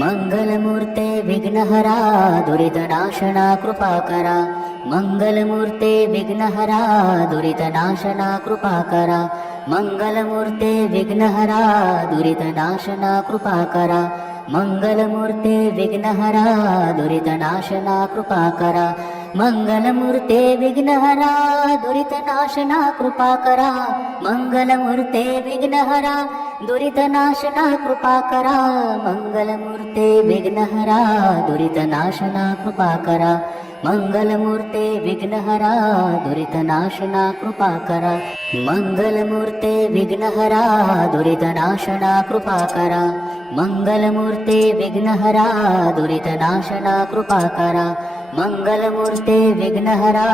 मङ्गलमूर्ते विघ्नहरा दुरितनाशना कृपाकरा मङ्गलमूर्ते विघ्नहरा दुरितनाशना कृपाकरा मङ्गलमूर्ते विघ्नहरा दुरितनाशना कृपाकरा मङ्गलमूर्ते विघ्नहरा दुरितनाशना कृपाकरा मङ्गलमूर्ते विघ्नहरा दुरितनाशना कृपाकरा मङ्गलमूर्ते विघ्नहरा दुरितनाशना कृपा करा मङ्गलमूर्ते विघ्नहरा दुरितनाशना कृपा करा मङ्गलमूर्ते विघ्नहरा दुरितनाशना कृपा करा मङ्गलमूर्ते विघ्नहरा दुरितनाशना कृपा करा मङ्गलमूर्ते विघ्नहरा दुरितनाशना कृपा करा मङ्गलमूर्ते विघ्नहरा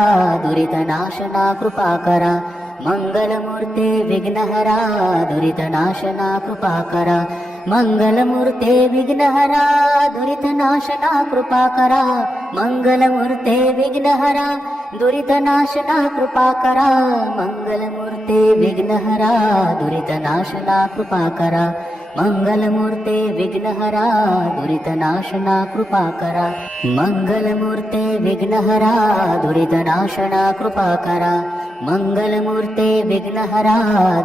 दुरितनाशना कृपा करा मङ्गलमूर्ते विघ्नहरा दुरितनाशना कृपाकरा. मङ्गलमूर्ते विघ्नहरा दुरितनाशना कृपाकरा. मङ्गलमूर्ते विघ्नहरा दुरितनाशना कृपाकरा मङ्गलमूर्ते विघ्नहरा दुरितनाशना कृपाकरा मङ्गलमूर्ते विघ्नहरा दुरितनाशना कृपाकरा मङ्गलमूर्ते विघ्नहरा दुरितनाशना कृपाकरा मङ्गलमूर्ते विघ्नहरा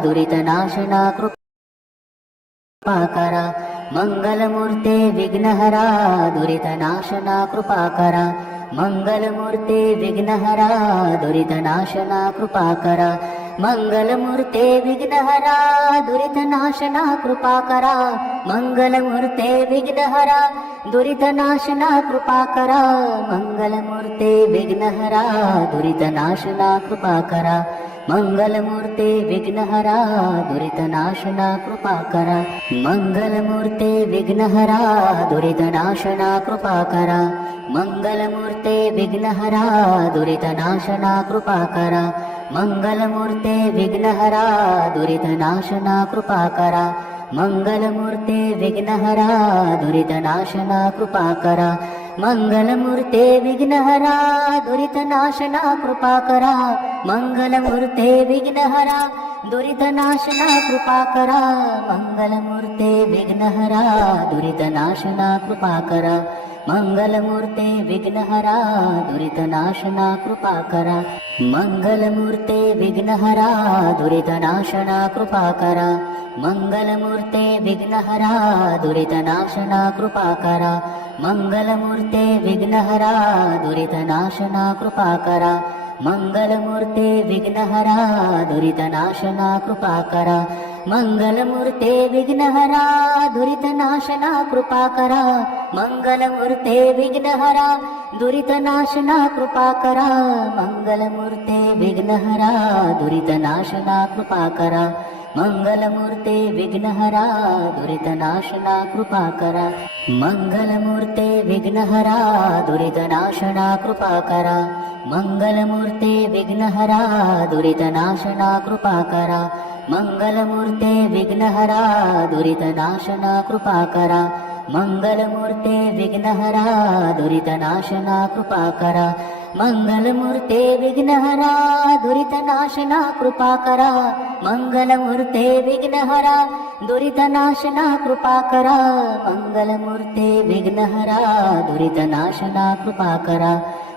दुरितनाशना कृपा करा मङ्गलमूर्ते विघ्नहरा दुरितनाशना कृपाकरा मङ्गलमूर्ते विघ्नहरा दुरितनाशना कृपाकरा मङ्गलमूर्ते विघ्नहरा दुरितनाशना कृपा करा मङ्गलमूर्ते विघ्नहरा दुरितनाशना कृपा करा मङ्गलमूर्ते विघ्नहरा दुरितनाशना कृपाकरा मङ्गलमूर्ते विघ्नहरा दुरितनाशना कृपा करा. मङ्गलमूर्ते विघ्नहरा दुरितनाशना कृपा करा. मङ्गलमूर्ते विघ्नहरा दुरितनाशना कृपा करा. मङ्गलमूर्ते विघ्नहरा दुरितनाशना कृपा करा. मङ्गलमूर्ते विघ्नहरा दुरितनाशना कृपा करा. मङ्गलमूर्ते विघ्नहरा दुरितनाशना कृपाकरा मङ्गलमूर्ते विघ्नहरा दुरितनाशना कृपाकरा मङ्गलमूर्ते विघ्नहरा दुरितनाशना कृपाकरा मङ्गलमूर्ते विघ्नहरा दुरितनाशना कृपा करा. मङ्गलमूर्ते विघ्नहरा दुरितनाशना कृपा करा. मङ्गलमूर्ते विघ्नहरा दुरितनाशना कृपा करा. मङ्गलमूर्ते विघ्नहरा दुरितनाशना कृपा करा. मङ्गलमूर्ते विघ्नहरा दुरितनाशना कृपा करा. मङ्गलमूर्ते विघ्नहरा दुरितनाशना कृपाकरा मङ्गलमूर्ते विघ्नहरा दुरितनाशना कृपाकरा मङ्गलमूर्ते विघ्नहरा दुरितनाशना कृपाकरा मङ्गलमूर्ते विघ्नहरा दुरितनाशना कृपाकरा मङ्गलमूर्ते विघ्नहरा दुरितनाशना कृपाकरा मङ्गलमूर्ते विघ्नहरा दुरितनाशना कृपाकरा मङ्गलमूर्ते विघ्नहरा दुरितनाशना कृपाकरा मङ्गलमूर्ते विघ्नहरा दुरितनाशना कृपाकरा मङ्गलमूर्ते विघ्नहरा दुरितनाशना कृपाकरा मङ्गलमूर्ते विघ्नहरा दुरितनाशना कृपाकरा मङ्गलमूर्ते विघ्नहरा दुरितनाशना कृपाकरा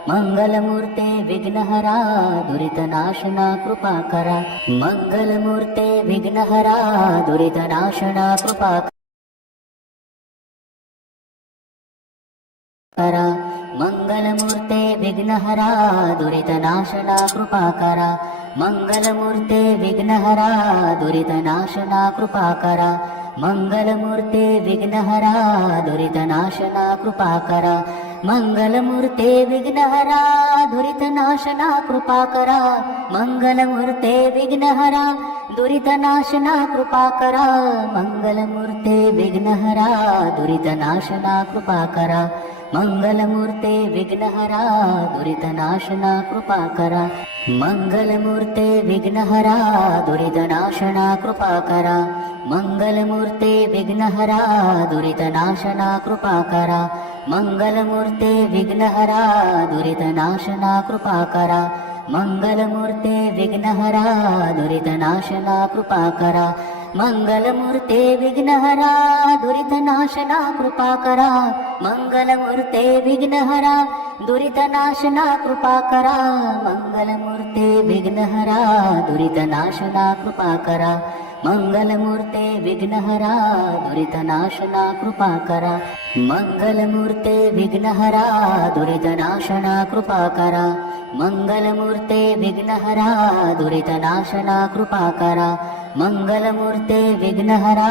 मङ्गलमूर्ते विघ्नहरा दुरितनाशना कृपा करा. मङ्गलमूर्ते विघ्नहरा दुरितनाशना कृपा करा. मङ्गलमूर्ते विघ्नहरा दुरितनाशना कृपा करा. मङ्गलमूर्ते विघ्नहरा दुरितनाशना कृपा करा. मङ्गलमूर्ते विघ्नहरा दुरितनाशना कृपा करा. मङ्गलमूर्ते विघ्नहरा दुरितनाशना कृपाकरा मङ्गलमूर्ते विघ्नहरा दुरितनाशना कृपाकरा मङ्गलमूर्ते विघ्नहरा दुरितनाशना कृपाकरा मङ्गलमूर्ते विघ्नहरा दुरितनाशना कृपाकरा मङ्गलमूर्ते विघ्नहरा दुरितनाशना कृपाकरा मङ्गलमूर्ते विघ्नहरा दुरितनाशना कृपाकरा मङ्गलमूर्ते विघ्नहरा दुरितनाशना कृपाकरा मङ्गलमूर्ते विघ्नहरा दुरितनाशना कृपाकरा मङ्गलमूर्ते विघ्नहरा दुरितनाशना कृपाकरा मङ्गलमूर्ते विघ्नहरा दुरितनाशना कृपाकरा मङ्गलमूर्ते विघ्नहरा दुरितनाशना कृपाकरा मङ्गलमूर्ते विघ्नहरा दुरितनाशना कृपा करा. मङ्गलमूर्ते विघ्नहरा दुरितनाशना कृपा करा. मङ्गलमूर्ते विघ्नहरा दुरितनाशना कृपा करा. मङ्गलमूर्ते विघ्नहरा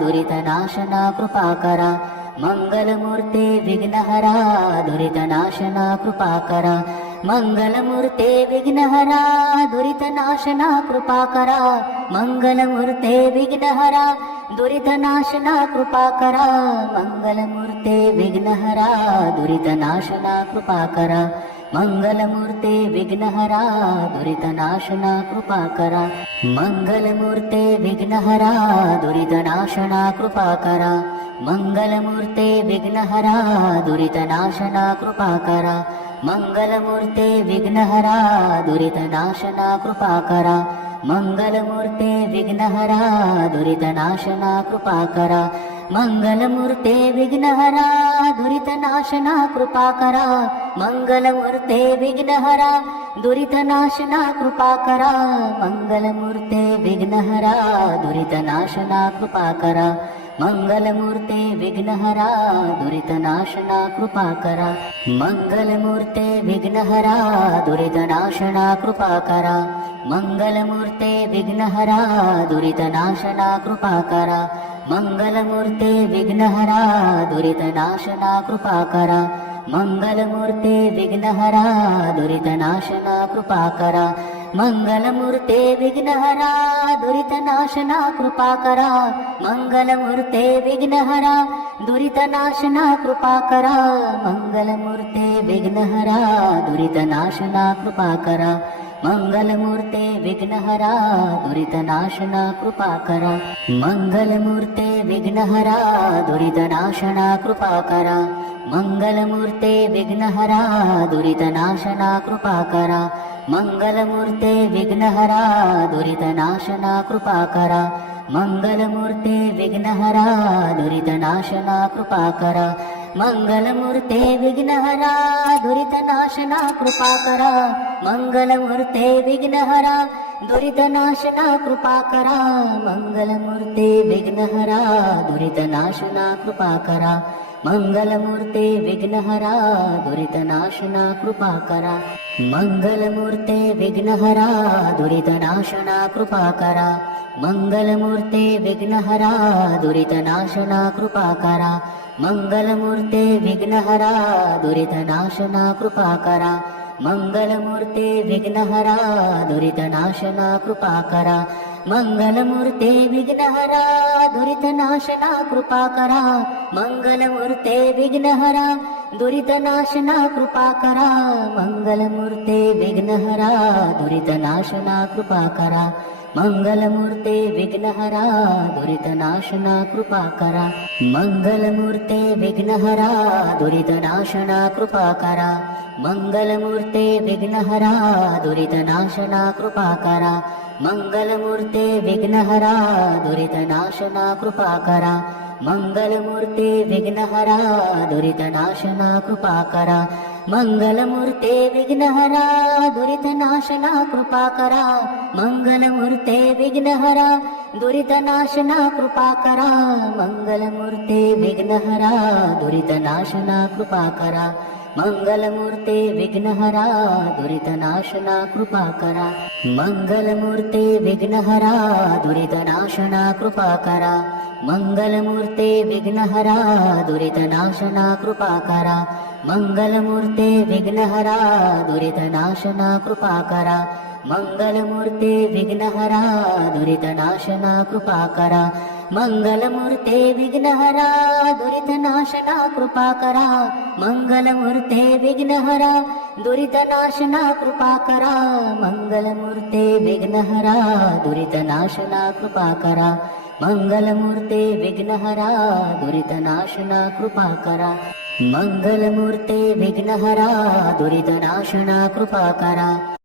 दुरितनाशना कृपा करा. मङ्गलमूर्ते विघ्नहरा दुरितनाशना कृपा करा. मङ्गलमूर्ते विघ्नहरा दुरितनाशना कृपा करा विघ्नहरा दुरितनाशना कृपा करा विघ्नहरा दुरितनाशना कृपा करा विघ्नहरा दुरितनाशना कृपा करा विघ्नहरा दुरितनाशना कृपा करा विघ्नहरा दुरितनाशना कृपा करा मङ्गलमूर्ते विघ्नहरा दुरितनाशना कृपाकरा मङ्गलमूर्ते विघ्नहरा दुरितनाशना कृपाकरा मङ्गलमूर्ते विघ्नहरा दुरितनाशना कृपाकरा मङ्गलमूर्ते विघ्नहरा दुरितनाशना कृपाकरा मङ्गलमूर्ते विघ्नहरा दुरितनाशना कृपाकरा मङ्गलमूर्ते विघ्नहरा दुरितनाशना कृपा करा. विघ्नहरा दुरितनाशना कृपा करा. विघ्नहरा दुरितनाशना कृपा करा. विघ्नहरा दुरितनाशना कृपा करा. विघ्नहरा दुरितनाशना कृपा करा. मङ्गलमूर्ते विघ्नहरा दुरितनाशना कृपा करा मङ्गलमूर्ते विघ्नहरा दुरितनाशना कृपा करा मङ्गलमूर्ते विघ्नहरा दुरितनाशना कृपा करा मङ्गलमूर्ते विघ्नहरा दुरितनाशना कृपा करा. विघ्नहरा दुरितनाशना कृपा करा. विघ्नहरा दुरितनाशना कृपा करा. विघ्नहरा दुरितनाशना कृपा करा. विघ्नहरा दुरितनाशना कृपा करा. मङ्गलमूर्ते विघ्नहरा दुरितनाशना कृपा करा विघ्नहरा दुरितनाशना कृपा करा विघ्नहरा दुरितनाशना कृपा करा विघ्नहरा दुरितनाशना कृपा करा विघ्नहरा दुरितनाशना कृपा करा विघ्नहरा दुरितनाशना कृपा करा मङ्गलमूर्ते विघ्नहरा दुरितनाशना कृपाकरा मङ्गलमूर्ते विघ्नहरा दुरितनाशना कृपाकरा मङ्गलमूर्ते विघ्नहरा दुरितनाशना कृपाकरा मङ्गलमूर्ते विघ्नहरा दुरितनाशना कृपाकरा मङ्गलमूर्ते विघ्नहरा दुरितनाशना कृपाकरा मङ्गलमूर्ते मंगलमूर्ते विघ्नहरा दुरितनाशना कृपा करा. मंगलमूर्ते विघ्नहरा दुरितनाशना कृपा करा. मंगलमूर्ते विघ्नहरा दुरितनाशना कृपा करा. मंगलमूर्ते विघ्नहरा दुरितनाशना कृपा करा. मंगलमूर्ते विघ्नहरा दुरितनाशना कृपा करा. मङ्गलमूर्ते विघ्नहरा दुरितनाशना कृपा करा. मङ्गलमूर्ते विघ्नहरा दुरितनाशना कृपा करा. मङ्गलमूर्ते विघ्नहरा दुरितनाशना कृपा करा. मंगलमूर्ते विघ्नहरा दुरितनाशना कृपा करा. मंगलमूर्ते विघ्नहरा दुरितनाशना कृपा करा. मंगलमूर्ते विघ्नहरा दुरितनाशना कृपा करा. मंगलमूर्ते विघ्नहरा दुरितनाशना कृपा करा. मंगलमूर्ते विघ्नहरा दुरितनाशना कृपा करा. मङ्गलमूर्ते विघ्नहरा दुरितनाशना कृपा करा मङ्गलमूर्ते विघ्नहरा दुरितनाशना कृपा करा मङ्गलमूर्ते विघ्नहरा दुरितनाशना कृपा करा मङ्गलमूर्ते विघ्नहरा दुरितनाशना कृपा करा मङ्गलमूर्ते विघ्नहरा दुरितनाशना कृपा करा